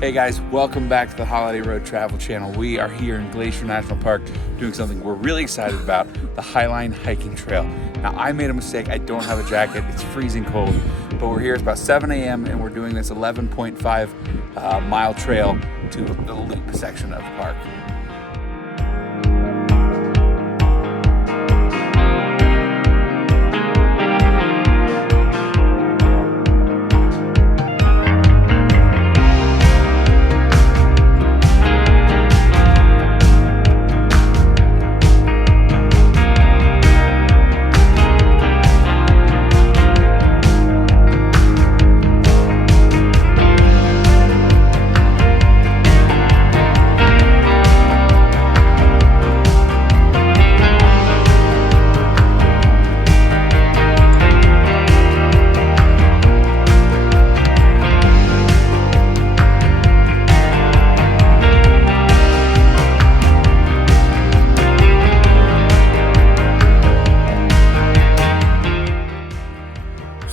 Hey guys, welcome back to the Holiday Road Travel Channel. We are here in Glacier National Park doing something we're really excited about, the Highline Hiking Trail. Now I made a mistake, I don't have a jacket, it's freezing cold, but we're here, it's about 7 a.m. and we're doing this 11.5 mile trail to the loop section of the park.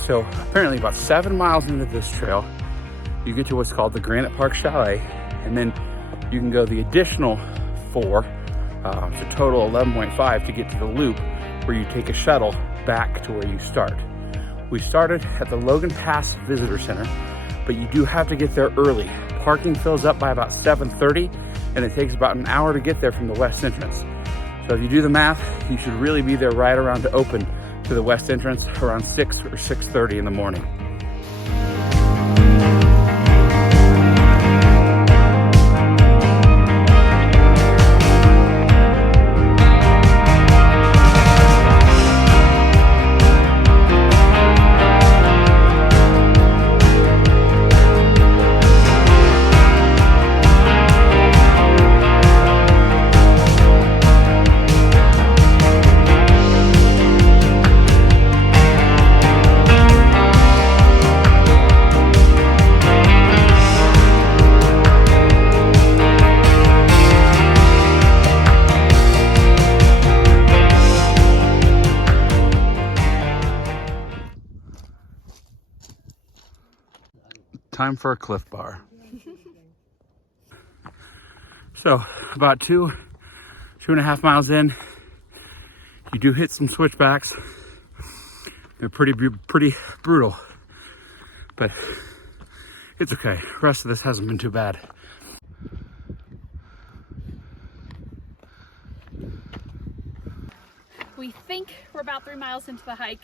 So apparently about 7 miles into this trail, you get to what's called the Granite Park Chalet, and then you can go the additional 4, it's a total 11.5 to get to the loop where you take a shuttle back to where you start. We started at the Logan Pass Visitor Center, but you do have to get there early. Parking fills up by about 7:30, and it takes about an hour to get there from the west entrance. So if you do the math, you should really be there right around to open to the west entrance around 6 or 6:30 in the morning. Time for a Cliff Bar. So about 2.5 miles in, you do hit some switchbacks. They're pretty brutal, but it's okay. The rest of this hasn't been too bad. We think we're about 3 miles into the hike.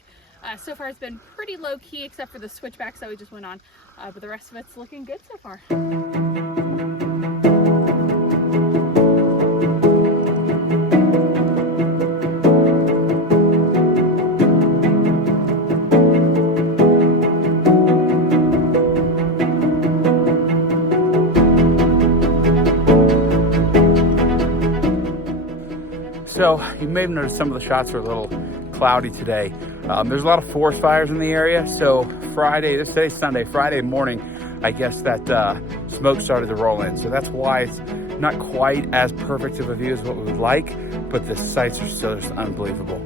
So far it's been pretty low key except for the switchbacks that we just went on, but the rest of it's looking good so far. So you may have noticed some of the shots are a little cloudy today. There's a lot of forest fires in the area. So today's Sunday, Friday morning, I guess that smoke started to roll in. So that's why it's not quite as perfect of a view as what we would like, but the sights are still just unbelievable.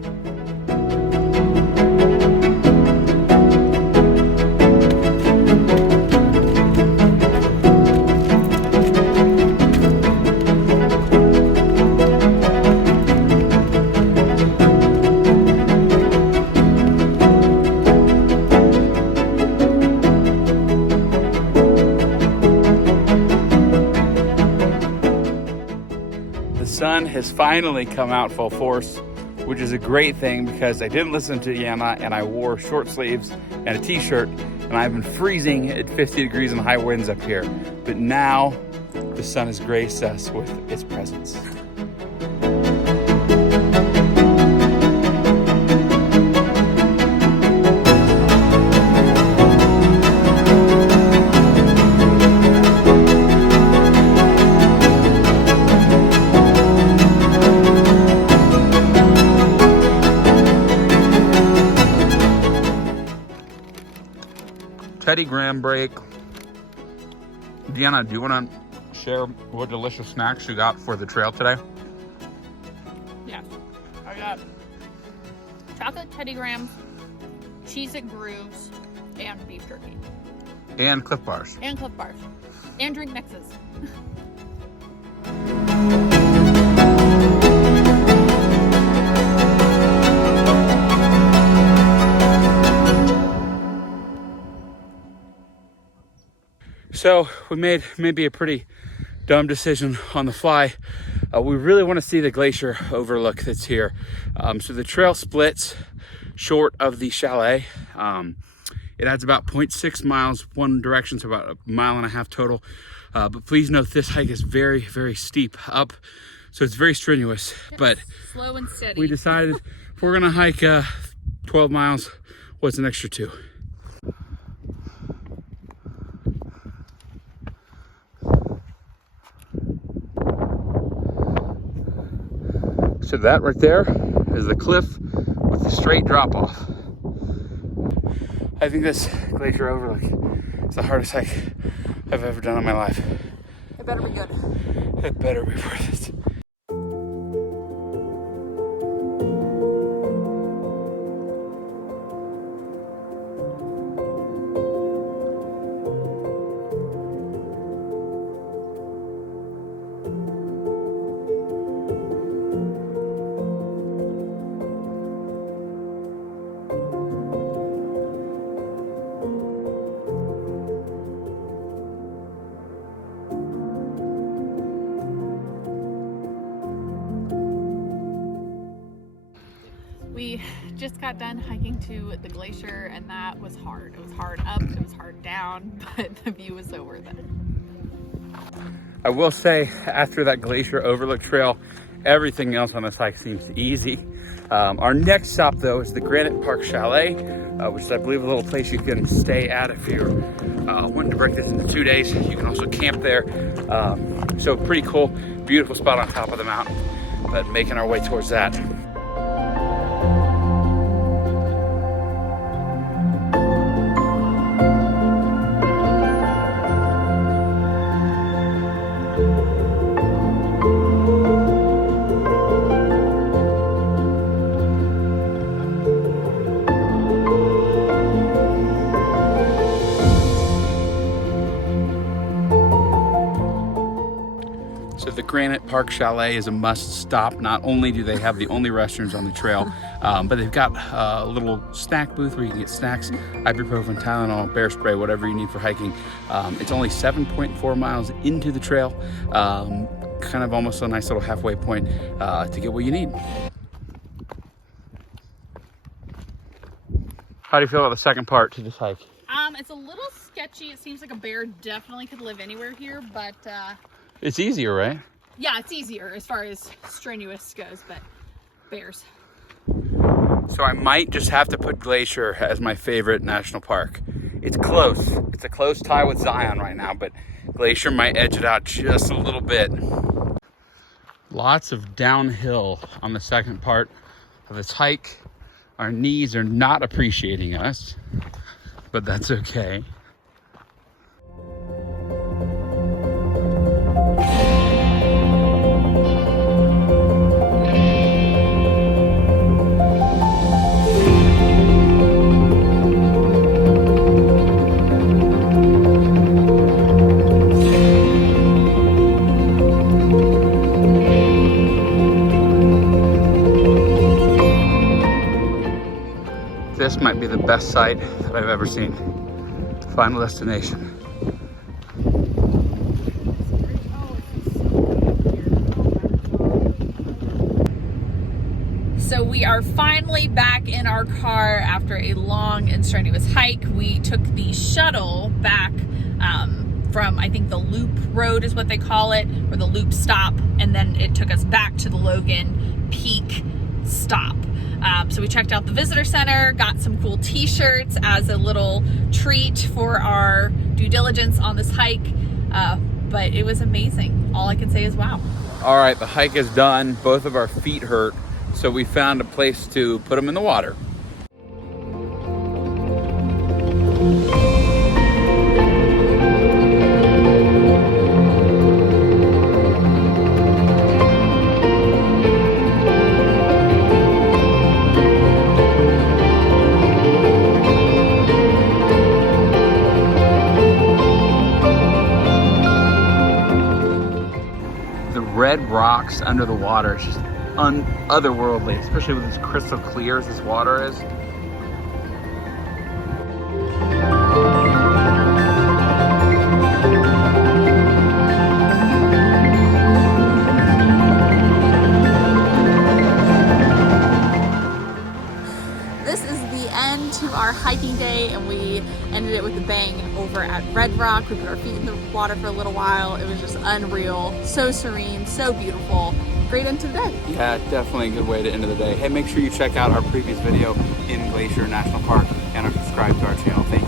The sun has finally come out full force, which is a great thing because I didn't listen to Yama and I wore short sleeves and a t-shirt, and I've been freezing at 50 degrees and high winds up here. But now the sun has graced us with its presence. Teddy Graham break. Deanna, do you want to share what delicious snacks you got for the trail today? Yeah, I got chocolate Teddy Grahams, Cheez-It Grooves, and beef jerky. And Cliff Bars. And Cliff Bars. And drink mixes. So we made maybe a pretty dumb decision on the fly. We really want to see the Glacier Overlook that's here. So the trail splits short of the chalet. It adds about 0.6 miles one direction, so about 1.5 miles total. But please note this hike is very, very steep up, so it's very strenuous. Yes, but slow and steady. We decided if we're gonna hike 12 miles, what's an extra 2? So that right there is the cliff with the straight drop off. I think this Glacier Overlook is the hardest hike I've ever done in my life. It better be good. It better be worth it. We just got done hiking to the glacier, and that was hard. It was hard up, it was hard down, but the view was so worth it. I will say, after that Glacier Overlook trail, everything else on this hike seems easy. Our next stop, though, is the Grinnell Park Chalet, which is, I believe, a little place you can stay at if you're wanting to break this into 2 days. You can also camp there. So pretty cool, beautiful spot on top of the mountain, but making our way towards that. So the Grinnell Park Chalet is a must stop. Not only do they have the only restrooms on the trail, but they've got a little snack booth where you can get snacks, ibuprofen, Tylenol, bear spray, whatever you need for hiking. It's only 7.4 miles into the trail, kind of almost a nice little halfway point to get what you need. How do you feel about the second part to this hike? It's a little sketchy. It seems like a bear definitely could live anywhere here, but It's easier, right? yeah, it's easier as far as strenuous goes, but bears. So I might just have to put Glacier as my favorite national park. It's close. It's a close tie with Zion right now, but Glacier might edge it out just a little bit. Lots of downhill on the second part of this hike. Our knees are not appreciating us, but that's okay. This might be the best sight that I've ever seen. Final destination. So we are finally back in our car after a long and strenuous hike. We took the shuttle back from, I think, the Loop Road is what they call it, or the Loop Stop, and then it took us back to the Logan Peak Stop. So we checked out the visitor center, got some cool t-shirts as a little treat for our due diligence on this hike, but it was amazing. All I can say is wow. All right, the hike is done. Both of our feet hurt, so we found a place to put them in the water. red rocks under the water. It's just otherworldly, especially with as crystal clear as this water is. To our hiking day, and we ended it with a bang over at Red Rock. We put our feet in the water for a little while. It was just unreal, so serene, so beautiful. Great end to the day. Yeah, definitely a good way to end of the day. Hey, make sure you check out our previous video in Glacier National Park and subscribe to our channel. Thank you.